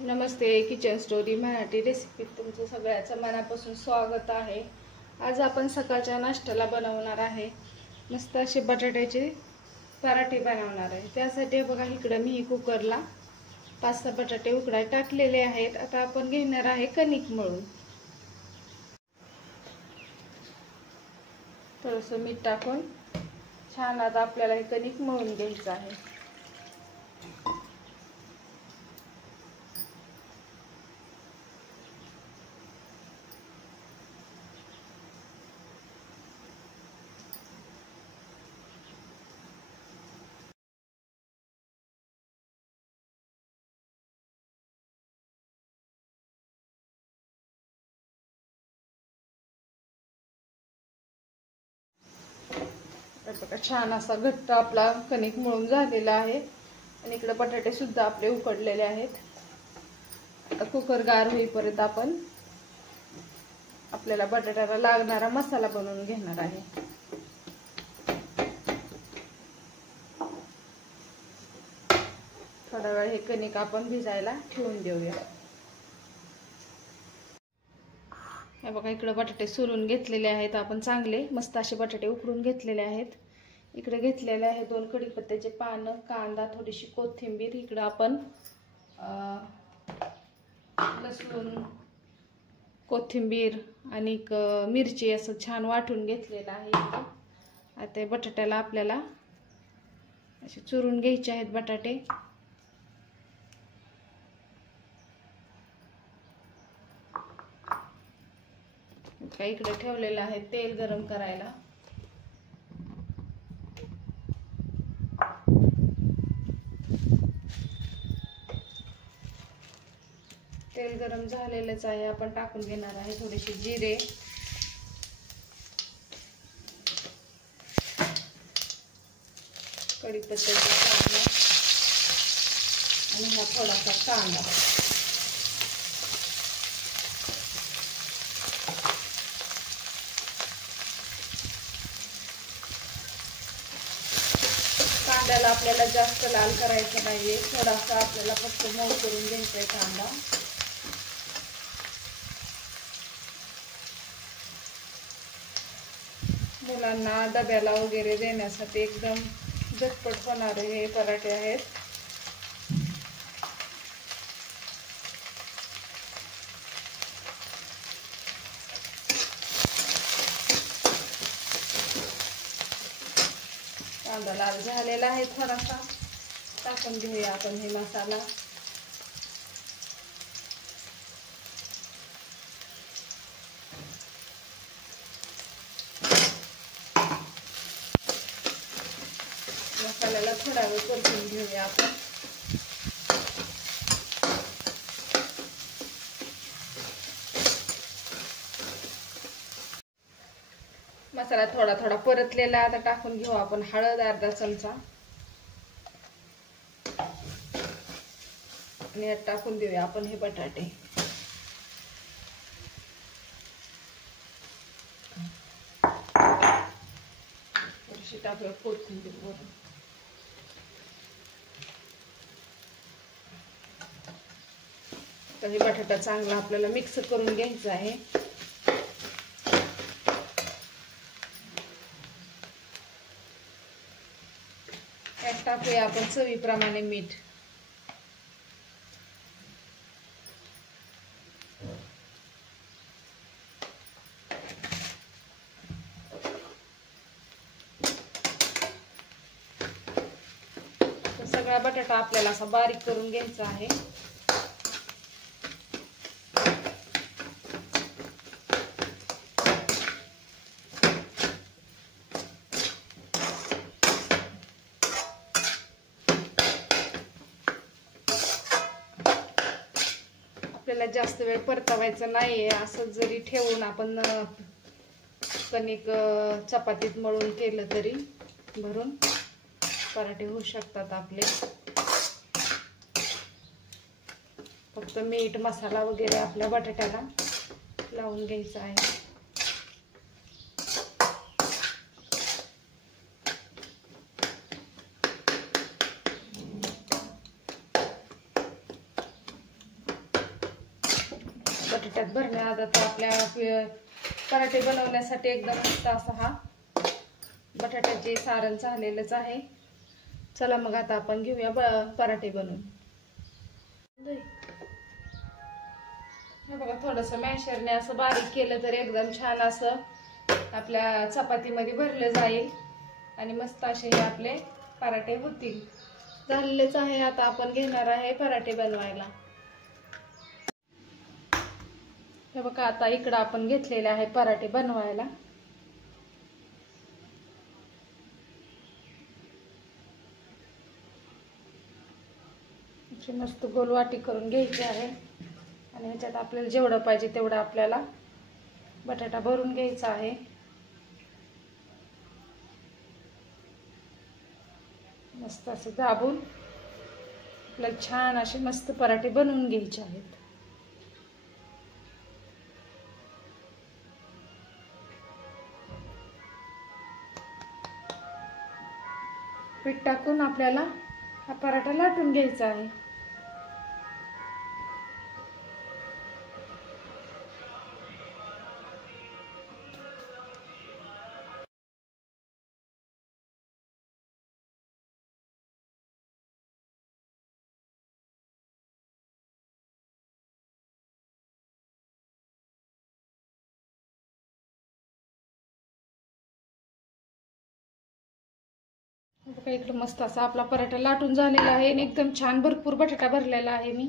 नमस्ते, kitchen story Marathi रेसिपीत तुमचं सगळ्याचं मनापासून स्वागत आहे। आज आपण सकाळच्या नाश्त्याला बनवणार आहे मस्त असे बटाट्याचे पराठे बनवणार आहे। त्यासाठी बघा इकडे मी कुकरला 5-6 बटाटे उकडाय टाकलेले आहेत। आता आपण घेणार आहे कणिक मळून। थोडंसं मीठ टाकून छान आता आपल्याला हे कणिक मळून घ्यायचं आहे। बघा छान असा घट्ट आपला कणिक मळून झालेला आहे आणि इकडे बटाटे सुद्धा आपले उकडलेले आहेत। आता कुकर गार होईपर्यंत आपण आपल्याला बटाट्याला लागणारा मसाला बनवून घेणार आहे। थोडा वेळ हे कणिक आपण भिजायला ठेवून देऊया। हे बघा इकडे बटाटे सोलून घेतलेले आहेत आपण, चांगले मस्त असे बटाटे उकडून घेतलेले आहेत। इकडे घेतलेले आहे 2 कढीपत्त्याचे पानं, कांदा, थोडीशी कोथिंबीर। इकडे आपण लसूण, कोथिंबीर आणि मिरची असं छान वाटून घेतलेलं आहे। आता बटाट्याला आपल्याला असे चुरून घ्यायचे आहेत बटाटे। इकडे ठेवलेलं आहे तेल गरम करायला। तेल गरम झालेलंच आहे, आपण टाकून घेणार आहे थोडेसे जिरे, कढीपत्त्याचे पानं आणि हा थोडासा कांदा। कांद्याला आपल्याला जास्त लाल करायचं नाहीये, थोडासा आपल्याला फक्त मऊ करून घ्यायचा आहे कांदा। मुलांना डब्याला वगैरे देण्यासाठी एकदम झटपट होणारे हे पराठे आहेत। कांदा लाल झालेला आहे, थोडासा टाकून घेऊया आपण हे मसाला। मसाल्याला थोडा वेळ परतून घेऊया आपण। मसाला थोडा थोडा परतलेला, आता टाकून घेऊ आपण हळद अर्धा चमचा आणि यात टाकून देऊया आपण हे बटाटे। थोडीशी टाकूया कोथिंबीर वरून। तर हे बटाटा चांगला आपल्याला मिक्स करून घ्यायचा आहे। यात टाकूया आपण चवीप्रमाणे मीठ। सगळा बटाटा आपल्याला असा बारीक करून घ्यायचा आहे। आपल्याला जास्त वेळ परतवायचं नाहीये, असं जरी ठेवून आपण कणिक चपातीत मळून केलं तरी भरून पराठे होऊ शकतात आपले। फक्त मीठ मसाला वगैरे आपल्या बटाट्याला लावून घ्यायचा आहे। बटाट्यात भरण्याआधी आपल्या पराठे बनवण्यासाठी एकदम मस्त असा हा बटाट्याचे सारण झालेलंच आहे। चला मग आता आपण घेऊया पराठे बनवून। हे बघा, थोडंसं मॅशरने असं बारीक केलं तर एकदम छान असं आपल्या चपातीमध्ये भरलं जाईल आणि मस्त असे हे आपले पराठे होतील। झालेलेच आहे। आता आपण घेणार आहे पराठे बनवायला। हे बघा, आता इकडं आपण घेतलेले आहे पराठे बनवायला। मस्त गोल वाटी करून घ्यायची आहे आणि ह्याच्यात आपल्याला जेवढं पाहिजे तेवढं आपल्याला बटाटा भरून घ्यायचा आहे। मस्त असं दाबून आपल्याला छान असे मस्त पराठे बनवून घ्यायचे आहेत। पीठ टाकून आपल्याला हा पराठा लाटून घ्यायचा आहे। बघा, इकडं मस्त असा आपला पराठा लाटून झालेला आहे आणि एकदम छान भरपूर बटाटा भरलेला आहे मी।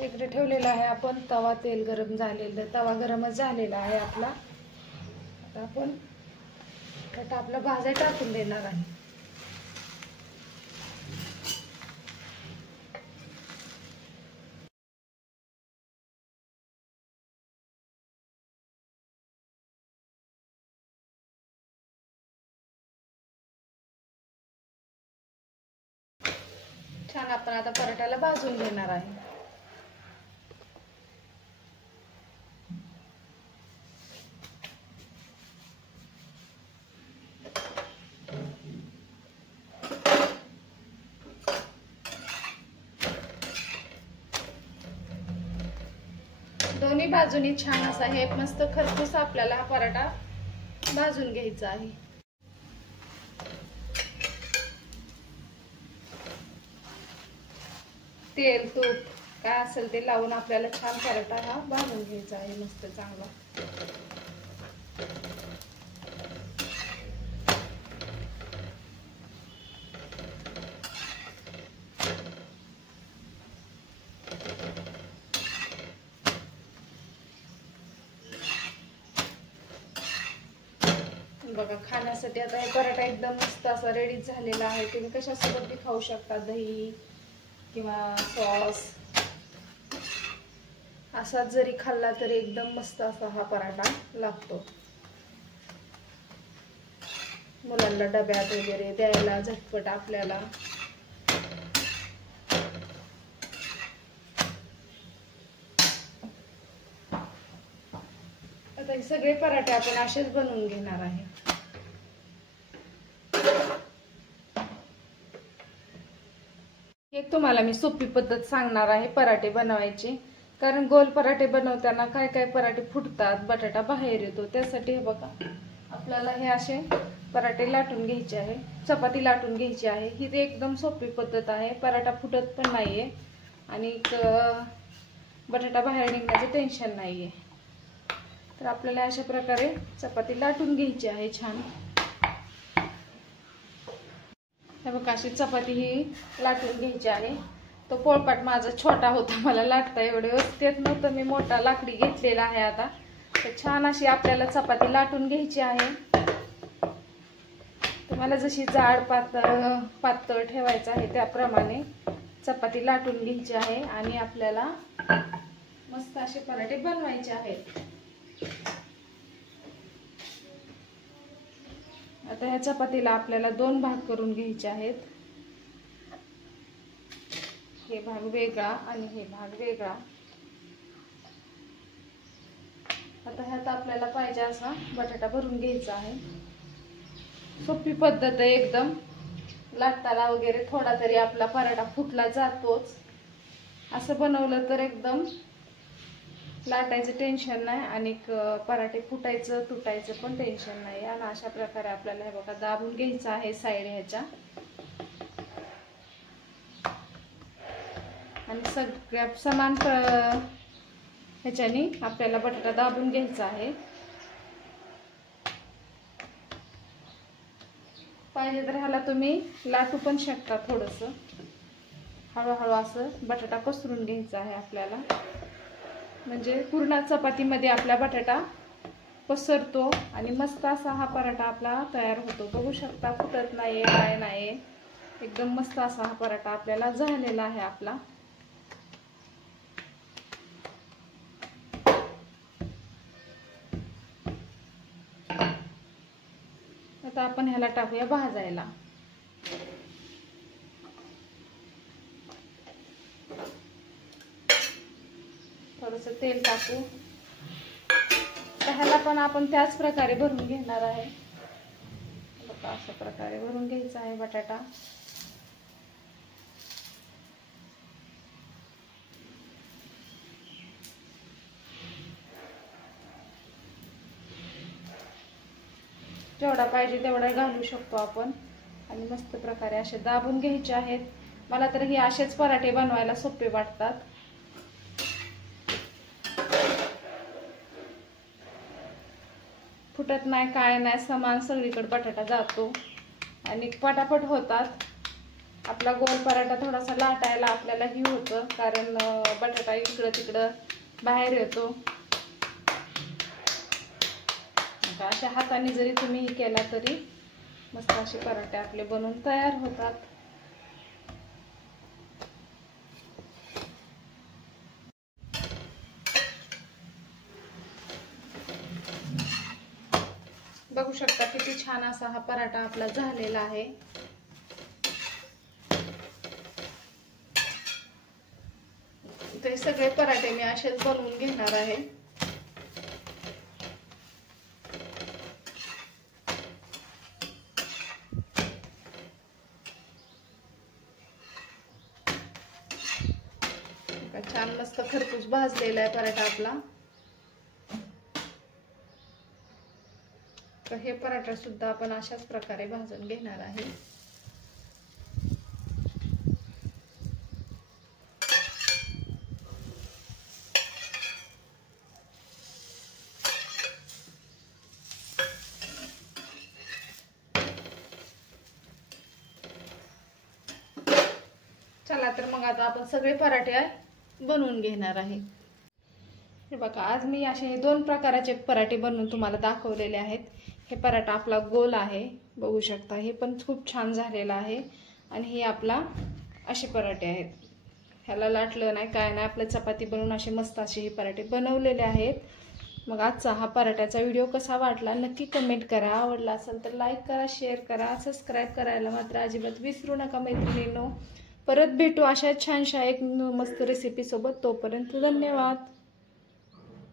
इकडे ठेवलेला आहे आपण तवा, तेल गरम झालेलं, तवा गरमच झालेला आहे आपला। आता आपण बटाटा आपला भाजायला टाकून देणार आहे। छान आपण आता पराठ्याला भाजून घेणार आहे। दोन्ही बाजूनी छान असा हे मस्त खरपूस आपल्याला हा पराठा भाजून घ्यायचा आहे। तेल, तूप काय असेल ते लावून आपल्याला छान पराठा हा भाजून घ्यायचा आहे मस्त चांगला। बघा, खाण्यासाठी आता हे पराठा एकदम मस्त असा रेडी झालेला आहे। तुम्ही कशासोबत बी खाऊ शकता, दही किंवा सॉस, असाच जरी खाल्ला तरी एकदम मस्त असा हा पराठा लागतो। मुलांना डब्यात वगैरे द्यायला झटपट आपल्याला। आता हे सगळे पराठे आपण असेच बनवून घेणार आहे। एक तुम्हाला मी सोपी पद्धत सांगणार आहे पराठे बनवायची, कारण गोल पराठे बनवताना काय काय पराठे फुटतात, बटाटा बाहेर येतो। त्यासाठी हे बघा, आपल्याला हे असे पराठे लाटून घ्यायचे आहे, चपाती लाटून घ्यायची आहे। ही एकदम सोपी पद्धत आहे, पराठा फुटत पण नाहीये आणि बटाटा बाहेर निघण्याचं टेन्शन नाहीये। तर आपल्याला अशा प्रकारे चपाती लाटून घ्यायची आहे छान। हे बघा, अशी चपाती ही लाटून घ्यायची आहे। तो पोळपाट माझा छोटा होता, मला लाटता एवढे व्यवस्थित नव्हतं, मी मोठा लाकडी घेतलेला आहे आता। तर छान अशी आपल्याला चपाती लाटून घ्यायची आहे। तुम्हाला जशी जाड पातळ ठेवायचं आहे त्याप्रमाणे चपाती लाटून घ्यायची आहे आणि आपल्याला मस्त असे पराठे बनवायचे आहेत। आता ह्या चपातीला आपल्याला दोन भाग करून घ्यायचे आहेत। हे भाग वेगळा आणि हे भाग वेगळा। आता ह्यात आपल्याला पाहिजे असा बटाटा भरून घ्यायचा आहे। सोपी पद्धत आहे एकदम। लाटताना वगैरे थोडा तरी आपला पराठा फुटला जातोच. असं बनवलं तर एकदम लाटायचं टेन्शन नाही आणि पराठे फुटायचं तुटायचं पण टेन्शन नाही. आणि अशा प्रकारे आपल्याला हे बघा दाबून घ्यायचं आहे साईड ह्याच्या. आणि सगळ्या समान ह्याच्याने आपल्याला बटाटा दाबून घ्यायचा आहे. पाहिजे तर ह्याला तुम्ही लाटू पण शकता. थोडंसं हळूहळू असं बटाटा पसरून घ्यायचा आहे आपल्याला, म्हणजे पूर्ण चपातीमध्ये आपला बटाटा पसरतो आणि मस्त असा हा पराठा आपला तयार होतो. बघू शकता फुटत नाहीये काय नाहीये, एकदम मस्त असा हा पराठा आपल्याला झालेला आहे आपला. आता आपण ह्याला टाकूया भाजायला. थोडंसं तेल टाकू. ह्याला पण आपण त्याच प्रकारे भरून घेणार आहे. बघा अशा प्रकारे भरून घ्यायचा आहे बटाटा. जेवढा पाहिजे तेवढा घालू शकतो आपण. आणि मस्त प्रकारे असे दाबून घ्यायचे आहेत. मला तर हे असेच पराठे बनवायला सोपे वाटतात. फुटत नाही काय नाही, समान सगळीकडे बटाटा जातो आणि पटापट होतात. आपला गोल पराठा थोडासा लाटायला आपल्याला ही होतं, कारण बटाटा इकडं तिकडं बाहेर येतो. अशा हाताने जरी तुम्ही हे केला तरी मस्त असे पराठे आपले बनवून तयार होतात. बघू शकता किती छान असा हा पराठा आपला झालेला आहे. ते सगळे पराठे मी असेच बनवून घेणार आहे. छान मस्त खरपूस भाजलेला आहे पराठा आपला. तर हे पराठा सुद्धा आपण अशाच प्रकारे भाजून घेणार आहे. चला तर मग आता आपण सगळे पराठे बनवून घेणार आहे. हे बघा आज मी असे 2 प्रकाराचे पराठे बनवून तुम्हाला दाखवलेले आहेत. हे पराठा आपला गोल आहे, बघू शकता. हे पण खूप छान झालेला आहे. आणि हे आपला असे पराठे आहेत. ह्याला लाटलं नाही काय नाही, आपलं चपाती बनवून असे मस्त असे हे पराठे बनवलेले आहेत. मग आजचा हा पराठ्याचा व्हिडिओ कसा वाटला नक्की कमेंट करा. आवडला असेल तर लाईक करा, शेअर करा, सबस्क्राईब करायला मात्र अजिबात विसरू नका मैत्रिणींनो. परत भेटू अशा छानशा एक मस्त रेसिपी सोबत. तोपर्यंत धन्यवाद.